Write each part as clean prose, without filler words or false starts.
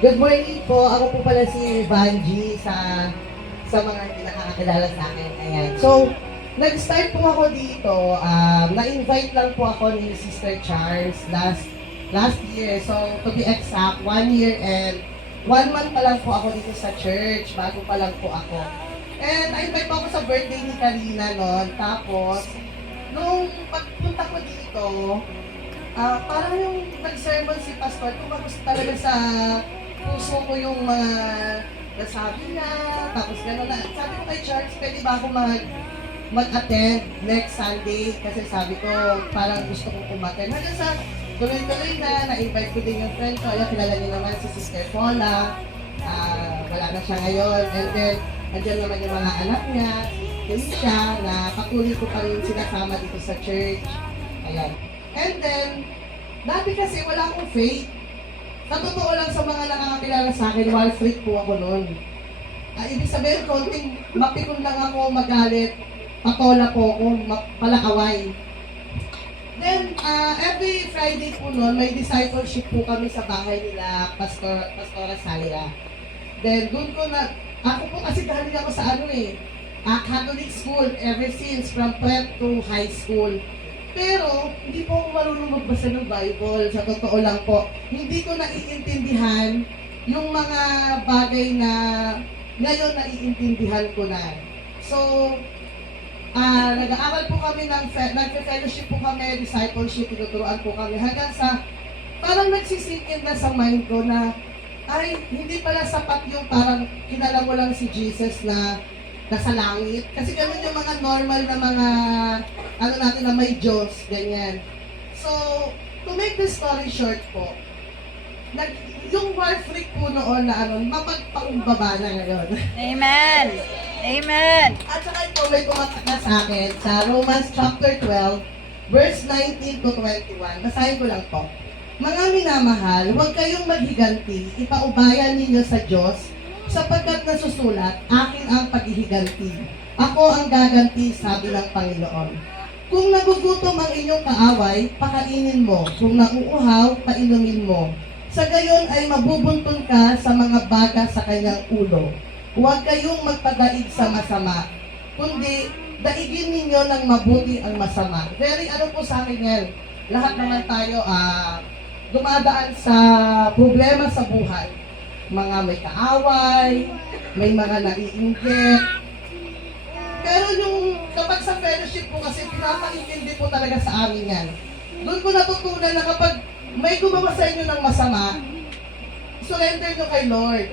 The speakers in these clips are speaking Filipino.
Good morning po. Ako po pala si Vanji sa mga hindi nakakakilala sa akin. Ayan. So, nag-start po ako dito. Na-invite lang po ako ni Sister Charles last year. So, to be exact, 1 year and 1 month pa lang po ako dito sa church. Bago pa lang po ako. And na-invite po ako sa birthday ni Karina noon. Tapos, nung pagpunta ko dito, parang yung nag-sermon si Pastor, kumagos talaga sa puso ko yung mga nasabi niya, tapos gano'n na. Sabi ko kay Charles, pwede ba ako mag-attend next Sunday? Kasi sabi ko, parang gusto kong umattend. Hanggang sa tuloy-tuloy na-invite ko din yung friend ko. Ayan, kilala niyo naman si Sister Paula. Wala na siya ngayon. And then, andyan naman yung mga anak niya, Felicia, na patuloy ko pa rin sinasama dito sa church. Ayan. And then, dati kasi wala akong faith. Sa totoo lang sa mga nakakakilala sa akin, wall freak po ako noon. Ibig sabihin, konting mapikon lang ako, magalit, patola po ako, palakaway. Then, every Friday po noon, may discipleship po kami sa bahay nila, Pastora Salia. Then, doon ko na, ako po kasi galing ako sa Catholic school ever since, from prep to high school. Pero, hindi po ako marunong magbasa ng Bible. Sa totoo lang po, hindi ko naiintindihan yung mga bagay na ngayon naiintindihan ko na. So, nag-aaral po kami nag-fellowship po kami, discipleship, tinuturuan po kami hanggang sa parang nagsisingin na sa mind ko na ay, hindi pala sapat yung parang kilala mo lang si Jesus na nasa langit. Kasi ganun yung mga normal na mga natin na may Diyos, ganyan. So, to make the story short po, yung war freak po noon na mapagpakumbaba na ngayon. Amen! Amen! At saka ito may pumataka sa akin sa Romans chapter 12, verse 19 to 21. Basahin ko lang po. Mga minamahal, huwag kayong maghiganti, ipaubayan ninyo sa Diyos, sapagkat nasusulat, akin ang paghihiganti. Ako ang gaganti, sabi ng Panginoon. Kung nagugutom ang inyong kaaway, pakainin mo. Kung nauuhaw, painumin mo. Sa gayon ay mabubuntun ka sa mga baga sa kanyang ulo. Huwag kayong magpadaig sa masama, kundi daigin ninyo ng mabuti ang masama. Very po sa akin yan. Lahat naman tayo dumadaan sa problema sa buhay. Mga may kaaway, may mga naiinggit. Pero yung kapag sa fellowship po kasi pinapaintindi po talaga sa amin yan. Doon ko natutunan na kapag may gumawa sa inyo ng masama, surrender nyo kay Lord.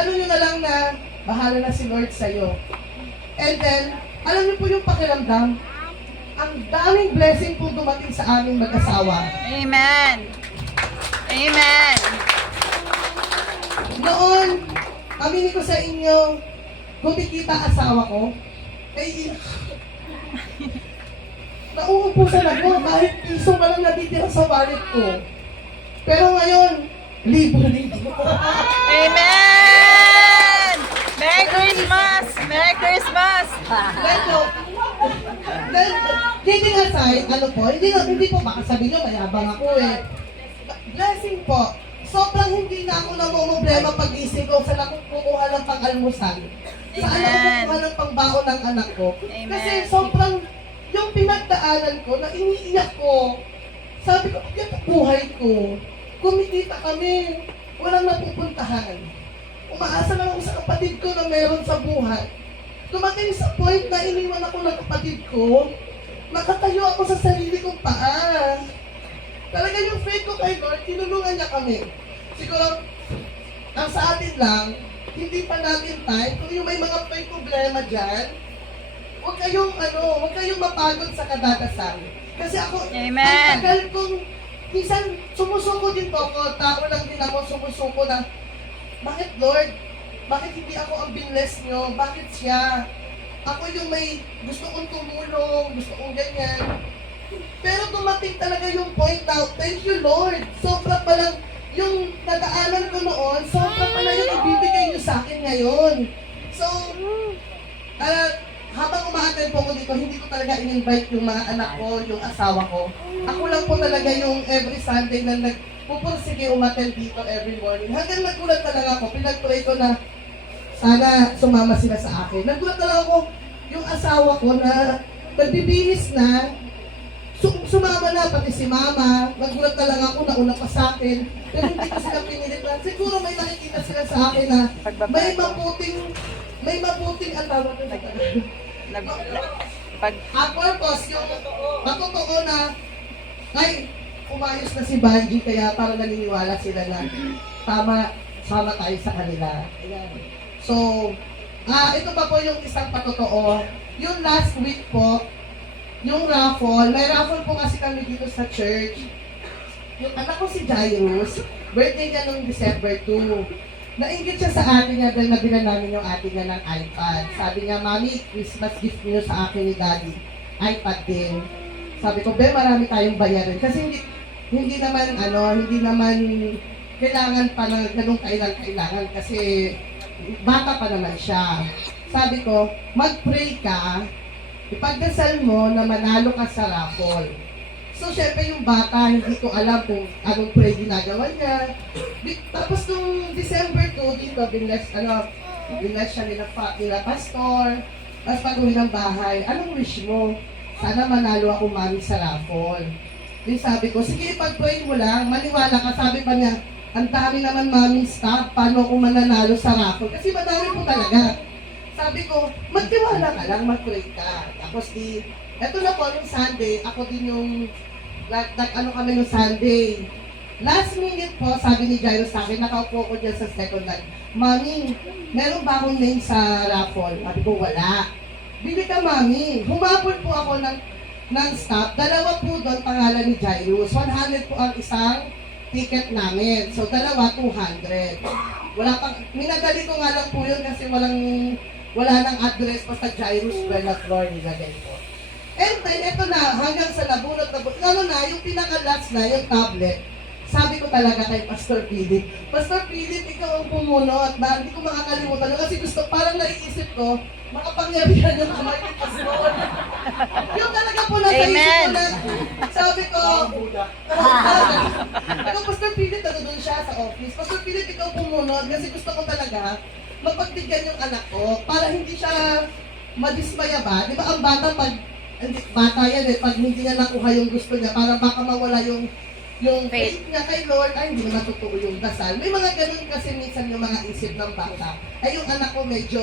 Ano nyo na lang na bahala na si Lord sa'yo. And then, alam nyo po yung pakiramdam, ang daming blessing po dumating sa aming mag-asawa. Amen! Amen! Noon, aminin ko sa inyo, kumikita asawa ko, ay nauupusan ako kahit piso pa lang natitira sa wallet ko. Pero ngayon, libo-libo. Amen! Merry Christmas! Merry Christmas! Then, kidding aside, hindi po baka sabihin nyo, mayabang ako Blessing po. Sobrang hindi na ako namumblema pag-isip ko sa nakukuha ng pang-almusal. Saan ako kukuha ng pangbaon ng anak ko. Amen. Kasi sobrang yung pinagdaanan ko na iniiyak ko. Sabi ko, yan ang buhay ko. Kumikita kami. Walang napupuntahan. Umaasa lang ako sa kapatid ko na meron sa buhay. Dumating sa point na iniwan ako ng kapatid ko. Nakatayo ako sa sarili kong paa. Talaga yung faith ko kay Lord, tinulungan niya kami. Siguro, ang sa atin lang, hindi pa natin time, kung yung may mga problema dyan, huwag kayong mapagod sa kadadasal. Kasi ako, Amen. ang tagal kong, minsan sumusuko din po ako, tao lang din ako sumusuko na, bakit Lord? Bakit hindi ako ang binless nyo? Bakit siya? Ako yung may gusto kong tumulong, gusto kong ganyan. Pero dumating talaga yung point now, thank you Lord. Sobra palang yung nadaanan ko noon, sobra pala yung ibibigay niyo sa akin ngayon. So, habang umaattend po ako dito, hindi ko talaga in-invite yung mga anak ko, yung asawa ko. Ako lang po talaga yung every Sunday na nagpupursige umattend dito every morning. Hanggang nagulat talaga ako, pinag-pray ko na sana sumama sila sa akin. Nagulat talaga ako, yung asawa ko na nagbibihis na, sumama na, pati si mama. Nagulat talaga ako, nauna pa sa akin. Pero hindi ko sila pinilit na. Siguro may nakikita sila sa akin na may mabuting ang tawag ko sa purpose, yung matotoo na, ay, umayos na si Banji, kaya para naniniwala sila na sama tayo sa kanila. Ayan. So, ito pa po yung isang patotoo. Yung last week po, yung raffle, may raffle po kasi kami dito sa church. Yung anak ko si Jairus, birthday niya noong December 2. Nainggit siya sa atin niya dahil nabilan namin yung atin niya ng iPad. Sabi niya, Mami, Christmas gift niyo sa akin ni Daddy. iPad din. Sabi ko, Be, marami tayong bayarin. Kasi hindi naman kailangan pa na ganun kailangan kasi bata pa naman siya. Sabi ko, mag-pray ka, ipagdasal mo na manalo ka sa raffle. So, syempre yung bata, hindi ko alam kung anong pray ginagawa niya. Tapos nung December 2, dito, binless siya nila pastor. Tapos pag-uwi ng bahay, anong wish mo? Sana manalo ako, Mami, sa raffle. Then sabi ko, sige, pag-pray mo lang, maniwala ka. Sabi pa niya, ang dami naman, Mami, stop, paano ako mananalo sa raffle? Kasi madami po talaga. Sabi ko, magtiwala ka lang, mag-pray ka. Tapos eto na po, yung Sunday, ako din yung, kami yung Sunday. Last minute po, sabi ni Jairus sa akin, nakaupo ko dyan sa second line, Mami, meron ba akong name sa raffle? Sabi ko, wala. Bili ka, Mami. Humapon po ako ng staff. Dalawa po doon pangalan ni Jairus. 100 po ang isang ticket namin. So, dalawa, 200. Wala pang, minadali ko nga lang po yun kasi wala nang address, basta Jairus Bernard Flor nilagay po. And then, eto na, hanggang sa nabunot, yung pinaka-last na, yung tablet, sabi ko talaga kay Pastor Philip, Pastor Philip, ikaw ang pumunot, na hindi ko makakalimutan, kasi parang naiisip ko, makapangyarihan yung kamay ni Pastor. Yung talaga po nasa isip ko na, sabi ko, Pastor Philip, doon siya sa office, Pastor Philip, ikaw pumunot, kasi gusto ko talaga, mapagbigyan yung anak ko para hindi siya madismaya ba? Di ba ang bata bata yan pag hindi niya nakuha yung gusto niya, para baka mawala yung faith niya kay Lord, ay hindi na totoo yung dasal. May mga ganun kasi minsan yung mga isip ng bata. Ay yung anak ko medyo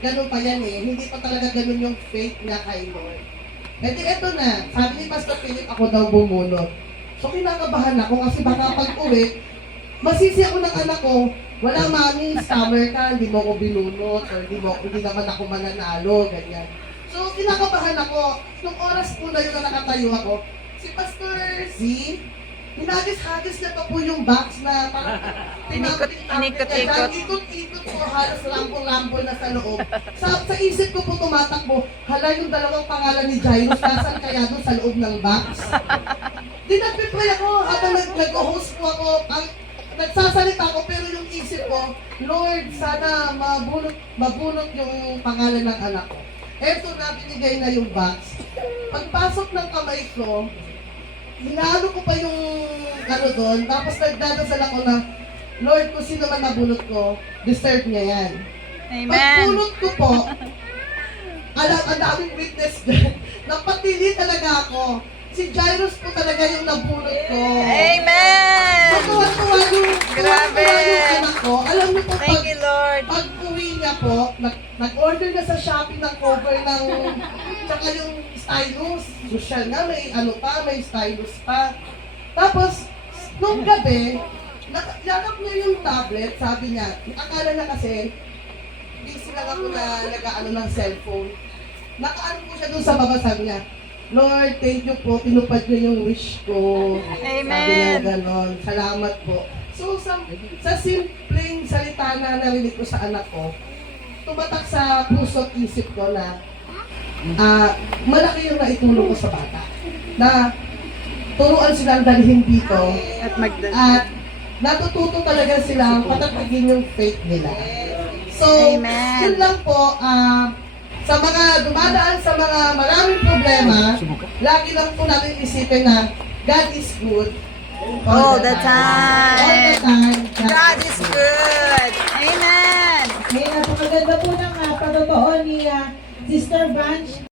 ganun pa yan hindi pa talaga ganun yung faith niya kay Lord. E di eto na, sabi ni Pastor Philip, ako daw bumunot. So kinakabahan ako kasi baka pag-uwi, masisi ako ng anak ko, wala, Mami, scammer ka, hindi mo ako binunot, or hindi naman ako mananalo, ganyan. So, kinakabahan ako. Nung oras po na yun na nakatayo ako, si Pastor Z, hinagis-hagis niya pa po yung box na parang Inikot-ikot. Ikot-ikot po, halos lambol-lambol na sa loob. Sa isip ko po tumatakbo, hala yung dalawang pangalan ni Jairus, nasan kaya doon sa loob ng box? Di nagpipray ako, habang nag-host po ako, nagsasalita ko, pero yung isip ko, Lord, sana mabunot yung pangalan ng anak ko. Eto na, binigay na yung box. Pagpasok ng kamay ko, hinalo ko pa yung doon, tapos nagdadasal ako na, Lord, kung sino man mabunot ko, deserve niya yan. Amen. Pagbunot ko po, ang daming witness din, napatili talaga ako. Si Jairus po talaga yung nabunot ko. Amen! Tuwa-tuwa Grabe! yung anak ko. Alam niyo po, Thank you, Lord. pag-uwi niya po, nag-order na sa Shopee ng cover ng, tsaka yung stylus. Social na, may may stylus pa. Tapos, nung gabi, yakap niya yung tablet, sabi niya, akala niya kasi, busy lang ako na nag-ano ng cellphone. Nakaano po siya dun sa baba, sabi niya, Lord, thank you po, tinupad niyo yung wish ko. Amen. Sabi niya gano'n, salamat po. So, sa simpleng salita na narinig ko sa anak ko, tumatak sa puso at isip ko na malaki yung naitulong ko sa bata. Na turuan silang dalhin dito at natututo talaga silang patatagin yung faith nila. So, Amen. yun lang po, Sa mga dumadaan sa mga maraming problema, lagi lang po natin isipin na God is good. All the All the time. time. God is good. Amen. Ay, napakaganda po ng patotoo ni Sister Vange.